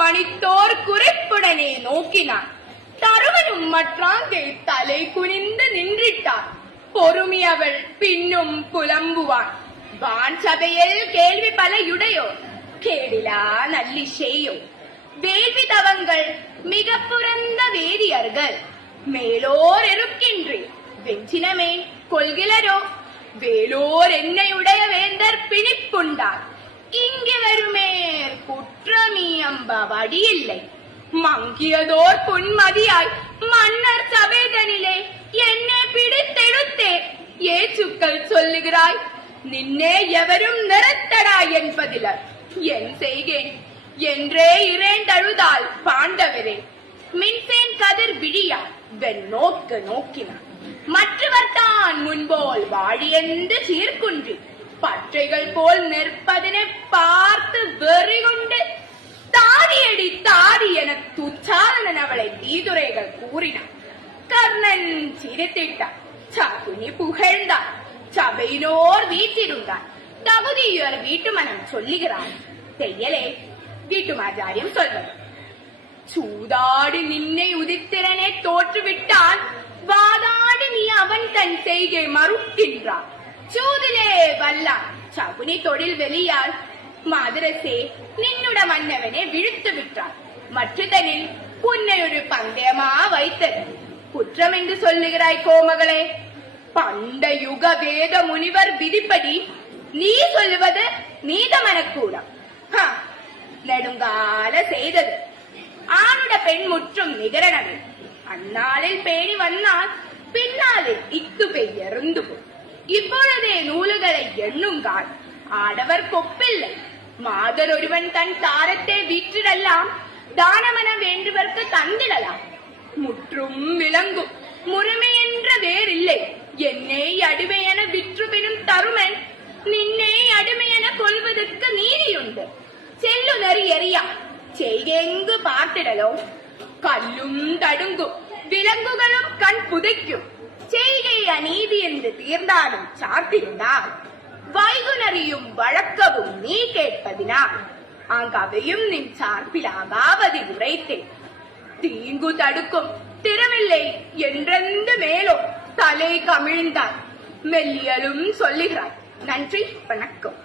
மணித்தோர் குறிப்புடனே நோக்கினான். தருவனும் மற்றாங்கே தலை குனிந்து நின்றிட்டார். பொறுமி அவள் பின்னும் புலம்புவான். வான் சபையில் கேள்வி பலையுடையோ, கேடிலா நல்லிசையோ. வேள்வி தவங்கள் மிக புறந்த வேதியர்கள், மேலோர் இருக்கின்றே வெஞ்சினமே கொள்கிலரோ. வேலோர் என்னையுடைய வேந்தர் பிணிப்புண்டார், இங்கே வருமே குற்றமியம்ப வடியில்லை. மங்கியதோர் புன்மதியாய் மன்னர் சபைதனிலே என்னை பிடித்தெடுத்தே ஏச்சுக்கள் சொல்லுகிறாய். நின்னே எவரும் நிறுத்தடா என்பதிலர் என் செய்கேன் என்றே இறைந்தழுதால் பாண்டவரே. மின்சேன் கதிர் விழியா வெண் நோக்கு நோக்கினான். மற்றவர் தான் முன்போல் வாழியென்று சீர்குன்றி பற்றைகள் போல் நிற்பதனை பார்த்து வெறி கொண்டு தாடியடி தாடி என துச்சாதனன் அவளை தீதுரைகள் கூறினான். கர்ணன் சிரித்திட்டான். சகுனி புகழ்ந்தான். சபையினோர் வீட்டிருந்தான். தகுதியோர் வீட்டு மனம் சொல்லுகிறான். செய்யலே வீட்டுமாச்சாரியம் சொல்வது. சூதாடி நின்னை உதித்திரனே தோற்றுவிட்டான். வாதாடி நீ அவன் தன் செய்கை மறுக்கின்றான். சூதிலே வல்லான் சகுனி தொழில் வெளியால் மாதரசே நின்னுட மன்னவனே விழுத்து விட்டான். மற்றதனில் உன்னை ஒரு பந்தயமா வைத்தது குற்றம் என்று சொல்லுகிறாய் கோமகளே. பண்ட யுக வேத முனிவர் விதிப்படி நீ சொல்லுவது நீதமனக்கூடம். நெடுங்கால செய்தது ஆணுட பெண் முற்றும் நிகரணவே. அந்நாளில் பேணி வந்தான் பின்னாளில் இத்து பெயர்ந்து போ. இப்பொழுதே நூலுகளை எண்ணுங்கால் ஆடவர் கொப்பில்லை. மாதர் ஒருவன் தன் தாரத்தை வீற்றிடலாம், தானமன வேண்டுவர்க்கு தந்திடலாம். முற்றும் விளங்கும் முறைமை என்ற வேறில்லை. என்னை அடிமையென விற்றுபினும் தருமன் நின்னை அடிமையென கொள்வதற்கு நீதியுண்டு. செல்லுநறி எறியா செய்கெங்கு பார்த்திடலோ. கல்லும் தடுங்கும் விலங்குகளும் கண் புதைக்கும். செய்கை அநீதி என்று தீர்ந்தாலும் சார்த்திருந்தால் வைகுனரியும் வழக்கவும் நீ கேட்பதினால் அங்கவையும் நின் சார்பிலாகாவதி உரைத்தேன். தீங்கு தடுக்கும் திறமில்லை என்றெந்து மேலோ தலை கமிழ்ந்தார். மெல்லியலும் சொல்லுகிறார். நன்றி, வணக்கம்.